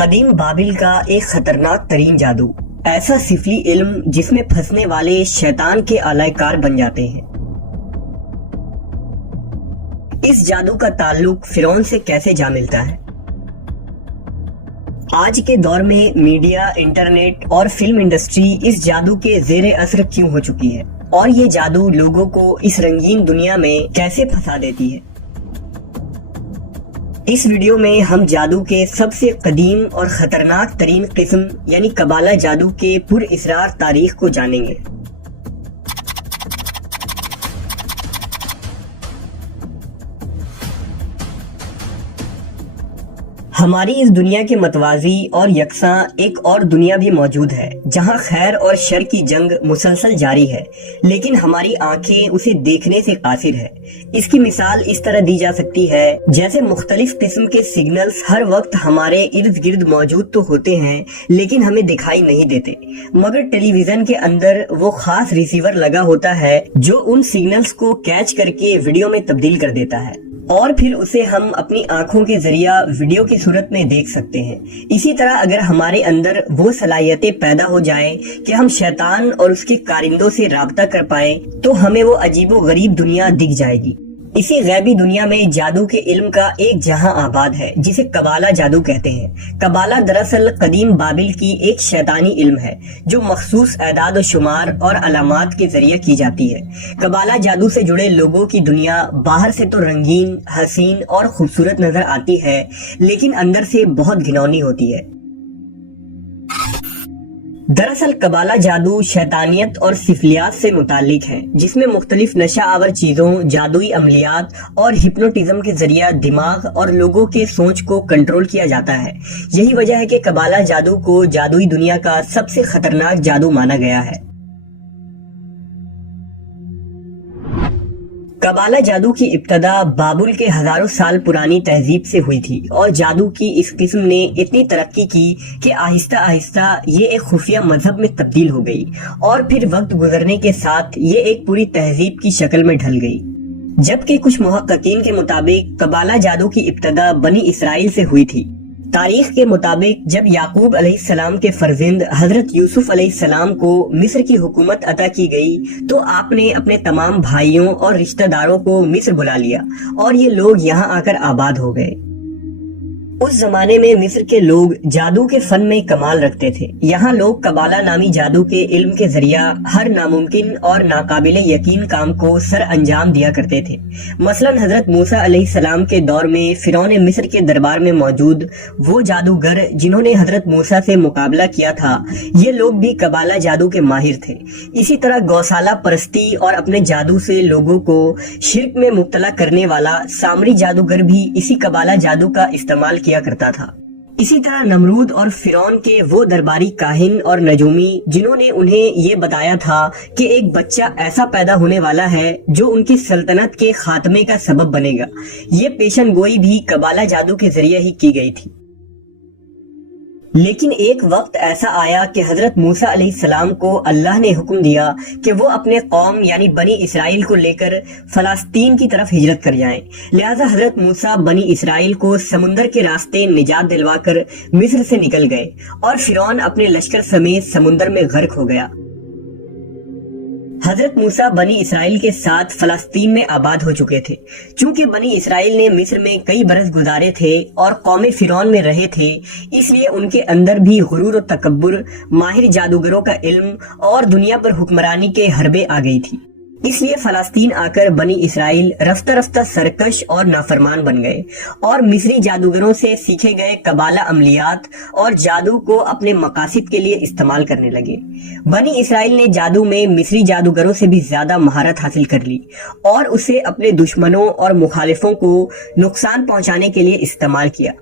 قدیم بابل کا ایک خطرناک ترین جادو، ایسا سفلی علم جس میں پھنسنے والے شیطان کے آلائے کار بن جاتے ہیں۔ اس جادو کا تعلق فرعون سے کیسے جا ملتا ہے؟ آج کے دور میں میڈیا، انٹرنیٹ اور فلم انڈسٹری اس جادو کے زیر اثر کیوں ہو چکی ہے، اور یہ جادو لوگوں کو اس رنگین دنیا میں کیسے پھنسا دیتی ہے؟ اس ویڈیو میں ہم جادو کے سب سے قدیم اور خطرناک ترین قسم یعنی قبالہ جادو کے پر اسرار تاریخ کو جانیں گے۔ ہماری اس دنیا کے متوازی اور یکساں ایک اور دنیا بھی موجود ہے جہاں خیر اور شر کی جنگ مسلسل جاری ہے، لیکن ہماری آنکھیں اسے دیکھنے سے قاصر ہے۔ اس کی مثال اس طرح دی جا سکتی ہے جیسے مختلف قسم کے سگنلز ہر وقت ہمارے ارد گرد موجود تو ہوتے ہیں لیکن ہمیں دکھائی نہیں دیتے، مگر ٹیلی ویژن کے اندر وہ خاص ریسیور لگا ہوتا ہے جو ان سگنلز کو کیچ کر کے ویڈیو میں تبدیل کر دیتا ہے، اور پھر اسے ہم اپنی آنکھوں کے ذریعہ ویڈیو کی صورت میں دیکھ سکتے ہیں۔ اسی طرح اگر ہمارے اندر وہ صلاحیتیں پیدا ہو جائیں کہ ہم شیطان اور اس کے کارندوں سے رابطہ کر پائیں تو ہمیں وہ عجیب و غریب دنیا دکھ جائے گی۔ اسی غیبی دنیا میں جادو کے علم کا ایک جہاں آباد ہے جسے قبالہ جادو کہتے ہیں۔ قبالہ دراصل قدیم بابل کی ایک شیطانی علم ہے جو مخصوص اعداد و شمار اور علامات کے ذریعے کی جاتی ہے۔ قبالہ جادو سے جڑے لوگوں کی دنیا باہر سے تو رنگین، حسین اور خوبصورت نظر آتی ہے، لیکن اندر سے بہت گھناؤنی ہوتی ہے۔ دراصل قبالہ جادو شیطانیت اور سفلیات سے متعلق ہے، جس میں مختلف نشہ آور چیزوں، جادوئی عملیات اور ہپنوٹزم کے ذریعہ دماغ اور لوگوں کے سوچ کو کنٹرول کیا جاتا ہے۔ یہی وجہ ہے کہ قبالہ جادو کو جادوئی دنیا کا سب سے خطرناک جادو مانا گیا ہے۔ قبالہ جادو کی ابتدا بابل کے ہزاروں سال پرانی تہذیب سے ہوئی تھی، اور جادو کی اس قسم نے اتنی ترقی کی کہ آہستہ آہستہ یہ ایک خفیہ مذہب میں تبدیل ہو گئی، اور پھر وقت گزرنے کے ساتھ یہ ایک پوری تہذیب کی شکل میں ڈھل گئی۔ جبکہ کچھ محققین کے مطابق قبالہ جادو کی ابتدا بنی اسرائیل سے ہوئی تھی۔ تاریخ کے مطابق جب یعقوب علیہ السلام کے فرزند حضرت یوسف علیہ السلام کو مصر کی حکومت عطا کی گئی تو آپ نے اپنے تمام بھائیوں اور رشتہ داروں کو مصر بلا لیا، اور یہ لوگ یہاں آ کر آباد ہو گئے۔ اس زمانے میں مصر کے لوگ جادو کے فن میں کمال رکھتے تھے۔ یہاں لوگ قبالہ نامی جادو کے علم کے ذریعہ ہر ناممکن اور ناقابل یقین کام کو سر انجام دیا کرتے تھے۔ مثلا حضرت موسیٰ علیہ السلام کے دور میں فرعون مصر کے دربار میں موجود وہ جادوگر جنہوں نے حضرت موسیٰ سے مقابلہ کیا تھا، یہ لوگ بھی قبالہ جادو کے ماہر تھے۔ اسی طرح گوسالہ پرستی اور اپنے جادو سے لوگوں کو شرک میں مبتلا کرنے والا سامری جادوگر بھی اسی قبالہ جادو کا استعمال کیا کرتا تھا۔ اسی طرح نمرود اور فرعون کے وہ درباری کاہن اور نجومی جنہوں نے انہیں یہ بتایا تھا کہ ایک بچہ ایسا پیدا ہونے والا ہے جو ان کی سلطنت کے خاتمے کا سبب بنے گا، یہ پیشن گوئی بھی قبالہ جادو کے ذریعے ہی کی گئی تھی۔ لیکن ایک وقت ایسا آیا کہ حضرت موسیٰ علیہ السلام کو اللہ نے حکم دیا کہ وہ اپنے قوم یعنی بنی اسرائیل کو لے کر فلسطین کی طرف ہجرت کر جائیں۔ لہٰذا حضرت موسیٰ بنی اسرائیل کو سمندر کے راستے نجات دلوا کر مصر سے نکل گئے، اور فرعون اپنے لشکر سمیت سمندر میں غرق ہو گیا۔ حضرت موسیٰ بنی اسرائیل کے ساتھ فلسطین میں آباد ہو چکے تھے۔ چونکہ بنی اسرائیل نے مصر میں کئی برس گزارے تھے اور قوم فرعون میں رہے تھے، اس لیے ان کے اندر بھی غرور و تکبر، ماہر جادوگروں کا علم اور دنیا پر حکمرانی کے حربے آ گئی تھی۔ اس لیے فلسطین آ کر بنی اسرائیل رفتہ رفتہ سرکش اور نافرمان بن گئے، اور مصری جادوگروں سے سیکھے گئے قبالہ عملیات اور جادو کو اپنے مقاصد کے لیے استعمال کرنے لگے۔ بنی اسرائیل نے جادو میں مصری جادوگروں سے بھی زیادہ مہارت حاصل کر لی، اور اسے اپنے دشمنوں اور مخالفوں کو نقصان پہنچانے کے لیے استعمال کیا۔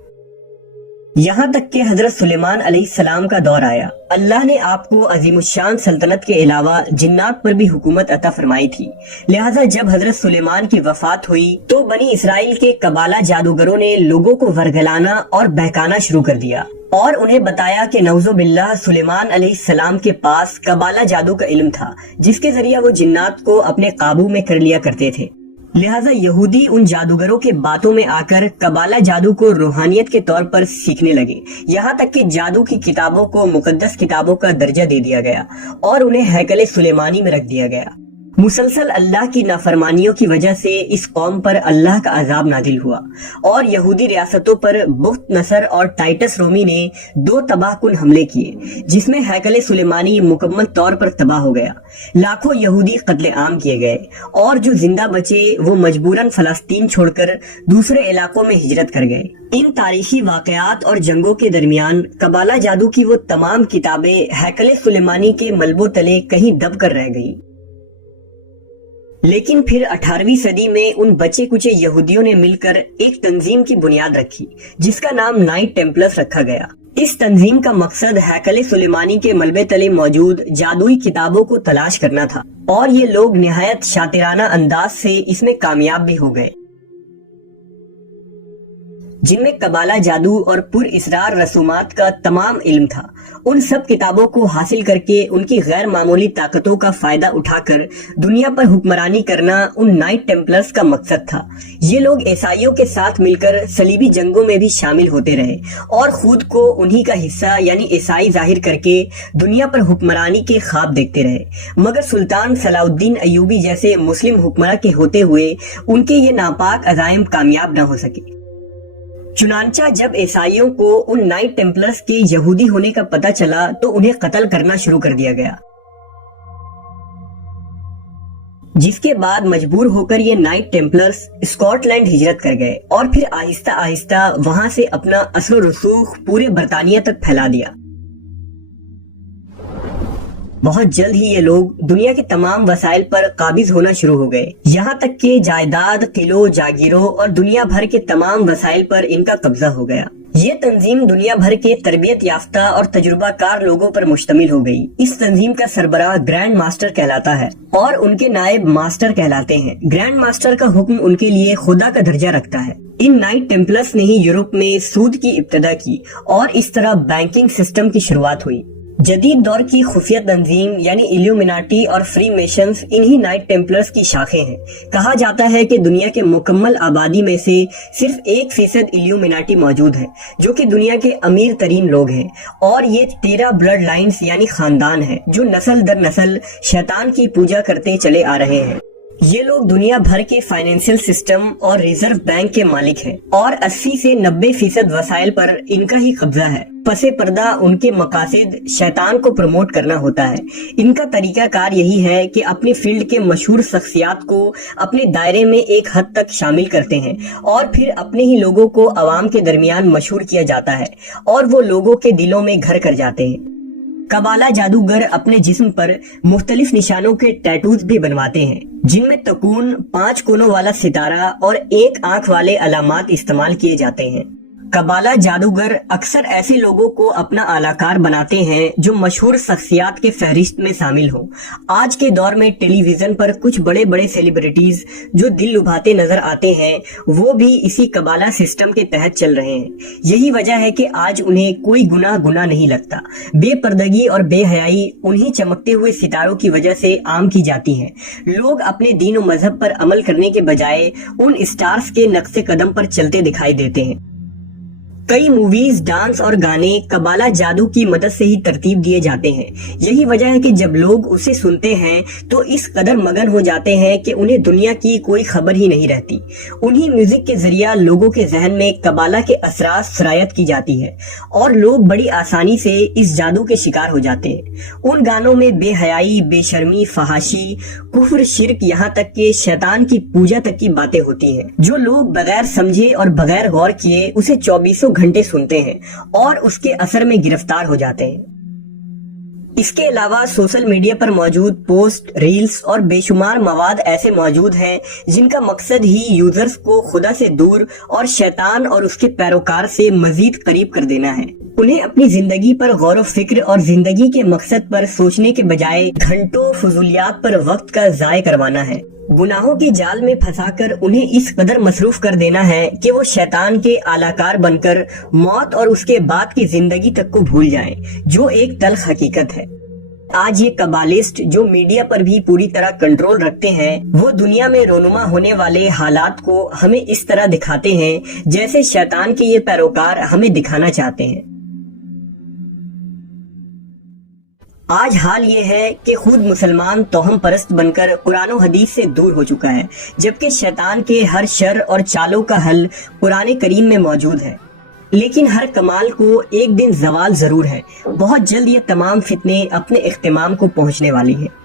یہاں تک کہ حضرت سلیمان علیہ السلام کا دور آیا۔ اللہ نے آپ کو عظیم الشان سلطنت کے علاوہ جنات پر بھی حکومت عطا فرمائی تھی، لہٰذا جب حضرت سلیمان کی وفات ہوئی تو بنی اسرائیل کے قبالہ جادوگروں نے لوگوں کو ورگلانا اور بہکانا شروع کر دیا، اور انہیں بتایا کہ نعوذ باللہ سلیمان علیہ السلام کے پاس قبالہ جادو کا علم تھا، جس کے ذریعہ وہ جنات کو اپنے قابو میں کر لیا کرتے تھے۔ लिहाजा यहूदी उन जादूगरों के बातों में आकर कबाला जादू को रूहानियत के तौर पर सीखने लगे। यहाँ तक कि जादू की किताबों को मुकद्दस किताबों का दर्जा दे दिया गया और उन्हें हैकले सुलेमानी में रख दिया गया। मुसलसल अल्लाह की नाफरमानियों की वजह से इस कौम पर अल्लाह का अजाब नाजिल हुआ और यहूदी रियासतों पर बुख्त नसर और टाइटस रोमी ने 2 तबाहकुन हमले किए, जिसमें हैकले सुलेमानी मुकम्मल तौर पर तबाह हो गया। लाखों यहूदी कत्ले आम किए गए और जो जिंदा बचे वो मजबूरन फलस्तीन छोड़कर दूसरे इलाकों में हिजरत कर गए। इन तारीखी वाकयात और जंगों के दरमियान कबाला जादू की वो तमाम किताबें हैकले सुलेमानी के मलबों तले कहीं दब कर रह गई। लेकिन फिर 18वीं सदी में उन बचे कुचे यहूदियों ने मिलकर एक तंजीम की बुनियाद रखी, जिसका नाम नाइट टेम्पलर्स रखा गया। इस तंजीम का मकसद हैकले सुलेमानी के मलबे तले मौजूद जादुई किताबों को तलाश करना था और ये लोग निहायत शातिराना अंदाज से इसमें कामयाब भी हो गए, जिनमें कबाला जादू और पुर इसरार रसूमात का तमाम इल्म था। उन सब किताबों को हासिल करके उनकी गैर मामूली ताकतों का फायदा उठाकर दुनिया पर हुक्मरानी करना उन नाइट टेम्पलर्स का मकसद था। ये लोग ईसाइयों के साथ मिलकर सलीबी जंगों में भी शामिल होते रहे और खुद को उन्हीं का हिस्सा यानी ईसाई जाहिर करके दुनिया पर हुक्मरानी के ख्वाब देखते रहे। मगर सुल्तान सलाउद्दीन अयूबी जैसे मुस्लिम हुक्मरान के होते हुए उनके ये नापाक अज़ाइम कामयाब न हो सके। चुनांचा जब ईसाइयों को उन नाइट टेम्पलर्स के यहूदी होने का पता चला तो उन्हें कत्ल करना शुरू कर दिया गया, जिसके बाद मजबूर होकर ये नाइट टेम्पलर्स स्कॉटलैंड हिजरत कर गए और फिर आहिस्ता आहिस्ता वहां से अपना असर रसूख पूरे बरतानिया तक फैला दिया। बहुत जल्द ही ये लोग दुनिया के तमाम वसाइल पर काबिज होना शुरू हो गए, यहाँ तक कि जायदाद, किलो, जागीरों और दुनिया भर के तमाम वसाइल पर इनका कब्जा हो गया। ये तंजीम दुनिया भर के तरबियत याफ्ता और तजुर्बाकार लोगों पर मुश्तमिल हो गई। इस तंजीम का सरबराह ग्रैंड मास्टर कहलाता है और उनके नायब मास्टर कहलाते हैं। ग्रैंड मास्टर का हुक्म उनके लिए खुदा का दर्जा रखता है। इन नाइट टेम्पलर्स ने ही यूरोप में सूद की इब्तिदा की और इस तरह बैंकिंग सिस्टम की शुरुआत हुई। जदीद दौर की खुफिया तंजीम यानी इल्यूमिनाटी और फ्री मेशंस इन्हीं नाइट टेम्पलर्स की शाखें हैं। कहा जाता है कि दुनिया के मुकम्मल आबादी में से सिर्फ 1% इल्यूमिनाटी मौजूद है, जो कि दुनिया के अमीर तरीन लोग हैं और ये 13 ब्लड लाइन्स यानी खानदान है जो नस्ल दर नस्ल शैतान की पूजा करते चले आ रहे हैं। ये लोग दुनिया भर के फाइनेंशियल सिस्टम और रिजर्व बैंक के मालिक हैं और 80 से 90% वसाइल पर इनका ही कब्जा है। पसे पर्दा उनके मकासद शैतान को प्रमोट करना होता है। इनका तरीका कार यही है कि अपनी फील्ड के मशहूर शख्सियात को अपने दायरे में एक हद तक शामिल करते हैं और फिर अपने ही लोगों को अवाम के दरमियान मशहूर किया जाता है और वो लोगों के दिलों में घर कर जाते हैं। कबाला जादूगर अपने जिस्म पर मुख्तलिफ निशानों के टैटूज भी बनवाते हैं, जिनमें तकून, 5 कोनों वाला सितारा और 1 आंख वाले अलामात इस्तेमाल किए जाते हैं। कबाला जादूगर अक्सर ऐसे लोगों को अपना आलाकार बनाते हैं जो मशहूर शख्सियात के फहरिस्त में शामिल हो। आज के दौर में टेलीविजन पर कुछ बड़े बड़े सेलिब्रिटीज जो दिल लुभाते नजर आते हैं वो भी इसी कबाला सिस्टम के तहत चल रहे हैं। यही वजह है कि आज उन्हें कोई गुनाह नहीं लगता। बेपर्दगी और बेहयाई उन्हीं चमकते हुए सितारों की वजह से आम की जाती है। लोग अपने दीन और मजहब पर अमल करने के बजाय उन स्टार्स के नक्शे कदम पर चलते दिखाई देते हैं। कई मूवीज, डांस और गाने कबाला जादू की मदद से ही तरतीब दिए जाते हैं। यही वजह है कि जब लोग उसे सुनते हैं तो इस कदर मगन हो जाते हैं कि उन्हें दुनिया की कोई खबर ही नहीं रहती। उन्हीं म्यूजिक के जरिया लोगों के जहन में कबाला के असरार सरायत की जाती है और लोग बड़ी आसानी से इस जादू के शिकार हो जाते हैं। उन गानों में बेहयाई, बेशर्मी, फहाशी, कुफ्र, शिर्क, यहाँ तक के शैतान की पूजा तक की बातें होती हैं, जो लोग बगैर समझे और बगैर गौर किए उसे 24 घंटे सुनते हैं और उसके असर में गिरफ्तार हो जाते हैं। इसके अलावा सोशल मीडिया पर मौजूद पोस्ट, रील्स और बेशुमार मवाद ऐसे मौजूद हैं जिनका मकसद ही यूजर्स को खुदा से दूर और शैतान और उसके पैरोकार से मजीद करीब कर देना है। उन्हें अपनी जिंदगी पर गौर फिक्र और जिंदगी के मकसद पर सोचने के बजाय घंटों फजूलियात पर वक्त का ज़ाय करवाना है। गुनाहों की जाल में फंसाकर उन्हें इस कदर मसरूफ कर देना है कि वो शैतान के आलाकार बनकर मौत और उसके बाद की जिंदगी तक को भूल जाएं, जो एक तल्ख हकीकत है। آج یہ قبالسٹ جو میڈیا پر بھی پوری طرح کنٹرول رکھتے ہیں، وہ دنیا میں رونما ہونے والے حالات کو ہمیں اس طرح دکھاتے ہیں جیسے شیطان کے یہ پیروکار ہمیں دکھانا چاہتے ہیں۔ آج حال یہ ہے کہ خود مسلمان توہم پرست بن کر قرآن و حدیث سے دور ہو چکا ہے، جبکہ شیطان کے ہر شر اور چالوں کا حل قرآن کریم میں موجود ہے۔ لیکن ہر کمال کو ایک دن زوال ضرور ہے، بہت جلد یہ تمام فتنے اپنے اختتام کو پہنچنے والی ہیں۔